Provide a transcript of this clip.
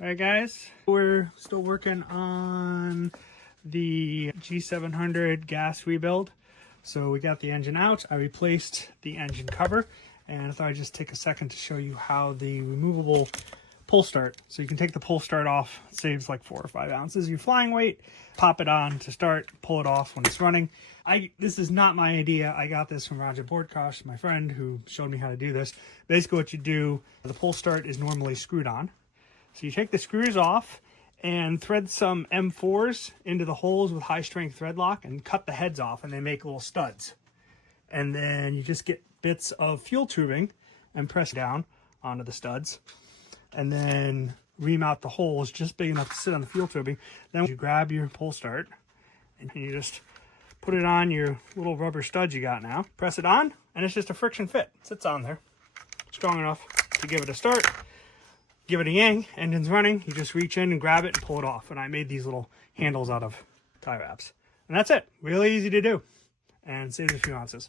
All right, guys, we're still working on the G700 gas rebuild. So we got the engine out. I replaced the engine cover, and I thought I'd just take a second to show you how the removable pull start. So you can take the pull start off. It saves like 4 or 5 ounces of your flying weight. Pop it on to start, pull it off when it's running. This is not my idea. I got this from Roger Bortkosh, my friend, who showed me how to do this. Basically what you do, the pull start is normally screwed on. So you take the screws off and thread some M4s into the holes with high strength thread lock and cut the heads off, and they make little studs. And then you just get bits of fuel tubing and press down onto the studs, and then ream out the holes just big enough to sit on the fuel tubing. Then you grab your pull start and you just put it on your little rubber studs you got now. Press it on, and it's just a friction fit. It sits on there, strong enough to give it a start. Give it a yank, engine's running, you just reach in and grab it and pull it off. And I made these little handles out of tie wraps. And that's it. Really easy to do. And saves a few ounces.